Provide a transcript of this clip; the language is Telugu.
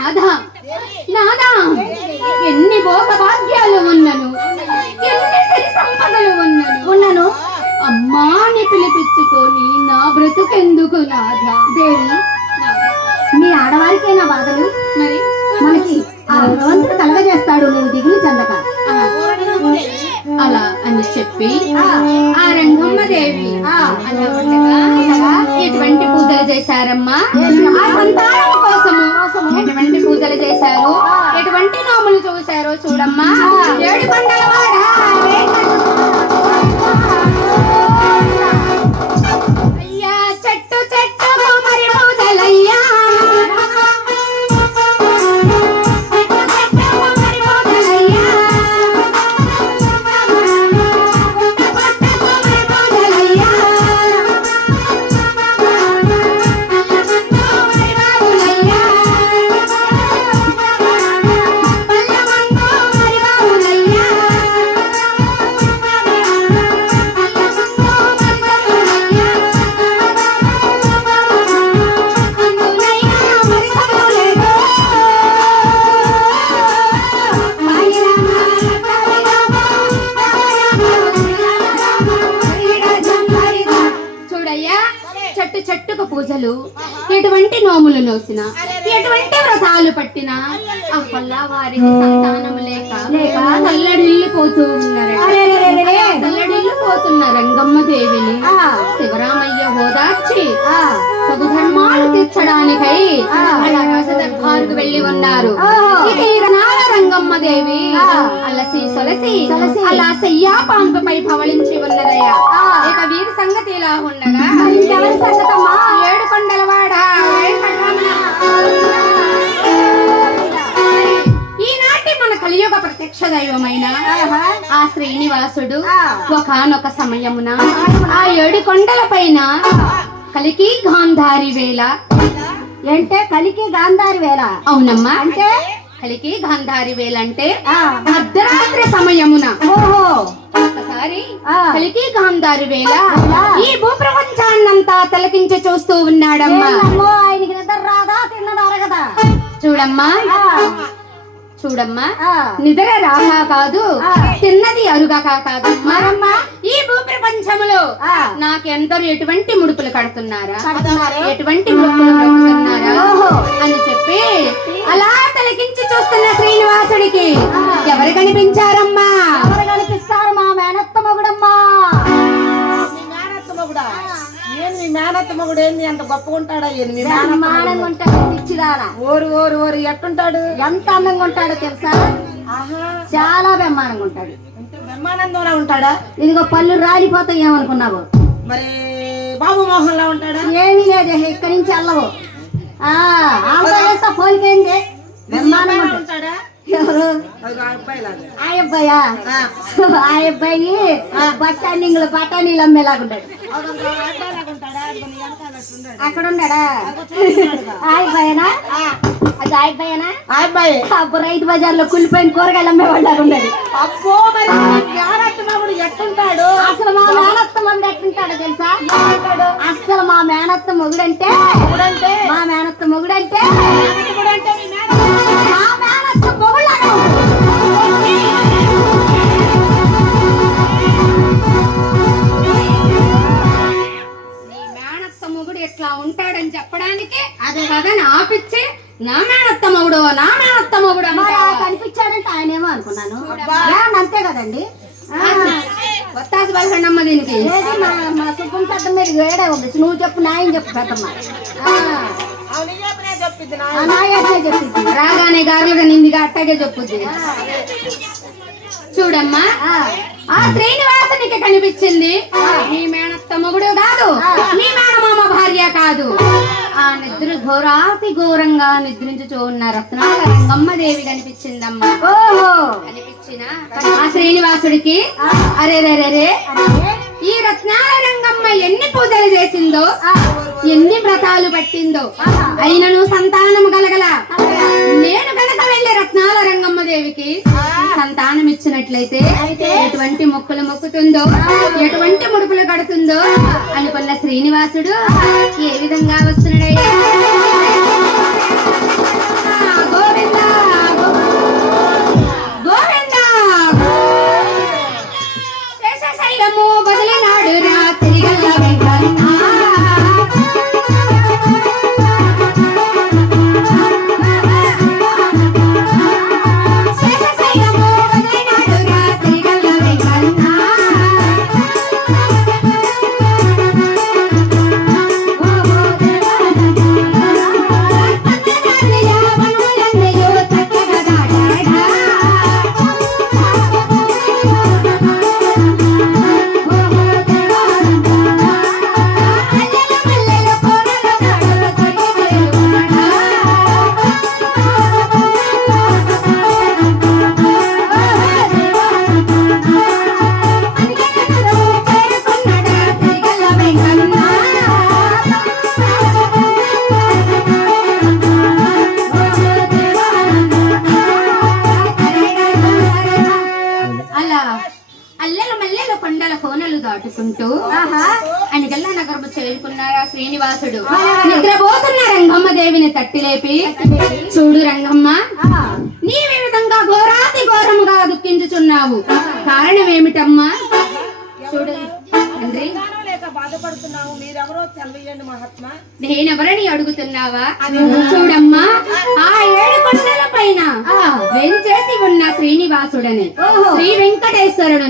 నాదా నాదా ఎన్ని భోగభాగ్యాలు ఉన్నను, ఎన్ని సిరి సంపదలు ఉన్నను అమ్మా అని పిలిపించుకొని నా బ్రతుకెందుకు నాదా? దేవి, మీ ఆడవారికైనా బాధలు, మరి మనకి ఆ భగవంతుడు కలగజేస్తాడు, నువ్వు దిగులు చెందక. అలా అని చెప్పి ఆ రంగమ్మ దేవి అలా ఉండగా ఎటువంటి పూజలు చేశారమ్మా? ఆ సంతానం కోసము ఎటువంటి పూజలు చేశారు, ఎటువంటి నోములు చూశారో చూడమ్మా. 7 కొండల వాడ అయ్యా, చెట్టు చెట్టు మరి పూజలయ్యా, చెట్టుకు పూజలు, ఎటువంటి నోములు నోసిన, ఎటువంటి వ్రతాలు పట్టినా అప్పల్లా వారికి సంతానము లేక తల్లడిల్లిపోతూ తల్లడిల్లిపోతున్న రంగమ్మ దేవిని శివరామయ్య ఓదార్చి తగు ధర్మాలు తీర్చడానికై అలా రాజదర్బారుకు వెళ్లి ఉన్నారు. రంగమ్మ దేవి అలసి సొలసి అలా శయ్యా పాంపపై పవళించి ఉన్నదయ్యా. ఇక వీరి సంగతి ఇలా ఉండగా 7 కొండల వాడ ఈనాటి మన కలియుగ ప్రత్యక్ష దైవమైన ఆ శ్రీనివాసుడు ఒకానొక సమయమున ఆ 7 కొండల పైన కలికి గాంధారి వేళ. అంటే కలికి గాంధారి వేళ? అవునమ్మా, అంటే కలికి గాంధారి వేళ అంటే అర్ధరాత్రి సమయమున ఒకసారి కలికి గాంధారి వేళ ఈ భూప్రపంచాన్నంతా తిలకించి చూస్తూ ఉన్నాడమ్మా. ఆయనకి నిద్ర రాదా, తిన్నది అరగదా? చూడమ్మా నిద్ర రాగా కాదు, తిన్నది అరుగా కాదమ్మా. ఈ భూప్రపంచములో నాకెందరూ ఎటువంటి ముడుపులు కడుతున్నారా, ఎటువంటి ముడుపులు కడుతున్నారా అని చెప్పి అలా తిలకించి చూస్తున్న శ్రీనివాసుడికి ఎవరు కనిపించారమ్మా? ఎవరు కనిపిస్తారు? మా మేనత్త మొగుడమ్మా. మీ మేనత్త మొగుడు ఏంది అంత గొప్పగా ఉంటాడా? బ్రహ్మాండంగా ఉంటాడు, పిచ్చిదారా. ఓరు ఎట్టుంటాడు? ఎంత అందంగా ఉంటాడో తెలుసా? చాలా బ్రహ్మాండంగా ఉంటాడు. బ్రహ్మానందంలో ఉంటాడా? ఇదిగో పళ్ళు రాలిపోతాయి ఏమనుకున్నావు? మరి బాబు మోహన్ లా ఉంటాడా? ఏమీ లేదు, ఇక్కడి నుంచి వెళ్ళవు. ఆమెతో పోలికేంది, బ్రహ్మాండంగా ఉంటాడా? ఎవరు? ఆ అబ్బాయా? ఆ అబ్బాయి బస్ స్టాండింగ్ లో బఠానీలు అమ్మేలాగుంటాడు. అక్కడ ఉన్నాడా? ఆ అబ్బాయేనా? అది ఆ అబ్బాయేనా? అబ్బో, రైతు బజార్ లో కుళ్ళిపోయిన కూరగాయలు అమ్మేవాళ్ళు ఉండదు. అబ్బో, మరి మేనత్తమ్మడు ఎట్టుంటాడు? అసలు మా మేనత్త మొగుడు ఎట్టుంటాడో తెలుసా? అసలు మా మేనత్త మొగుడంటే మా మేనత్త మొగుడంటే మా మేనత్త మొగుడు ఎట్లా ఉంటాడని చెప్పడానికి అదే కదా ఆపిచ్చి నా మేనత్త మొగుడు కనిపించాడంటే ఆయనేమో అనుకున్నాను. అంతే కదండి. వత్తాసి బలకండమ్మ దీనికి మా సుబ్బం పెద్ద మీద వేడే ఉంది. నువ్వు చెప్పు, నాయన చెప్పు పెద్దమ్మ. చెప్పింది రాగానే గారులుగా నిందిగా అట్టగే చెప్పుద్ది. చూడమ్మా, ఆ శ్రీనివాసునికి కనిపించింది మీ మేనత్త మొగుడు కాదు, మీ మేనమామ భార్య కాదు. ఆ నిద్ర ఘోరాతి ఘోరంగా నిద్రించుచూ ఉన్న రత్నాల రంగమ్మ దేవి కనిపించిందమ్మా. కనిపించిన ఆ శ్రీనివాసుడికి అరే ఈ రత్నాల రంగమ్మ ఎన్ని పూజలు చేసిందో, ఎన్ని వ్రతాలు పట్టిందో, అయినను సంతానము కలగల. నేను కనుక వెళ్ళి రత్నాల రంగమ్మ దేవికి సంతానం ఇచ్చినట్లయితే ఎటువంటి మొక్కులు మొక్కుతుందో, ఎటువంటి ముడుపులు కడుతుందో అనుకున్న శ్రీనివాసుడు ఏ విధంగా వస్తున్నాడయ్యా? మేలుకున్నారా శ్రీనివాసుడు నిద్రపోతున్న రంగమ్మ దేవిని తట్టి లేపి, చూడు రంగమ్మ, నీవే విధంగా ఘోరాతి ఘోరముగా దుఃఖించుచున్నావు, కారణం ఏమిటమ్మా? చూడు తండ్రి, ఎంతగానో లేక బాధపడుతున్నావు, మీరెవరో తెలియజేయండి మహాత్మా. నేనెవరని అడుగుతున్నావా? చూడమ్మా, ఆ 7 కొండల పైన వెంచేసి ఉన్న శ్రీనివాసుడని శ్రీ వెంకటేశ్వరుడును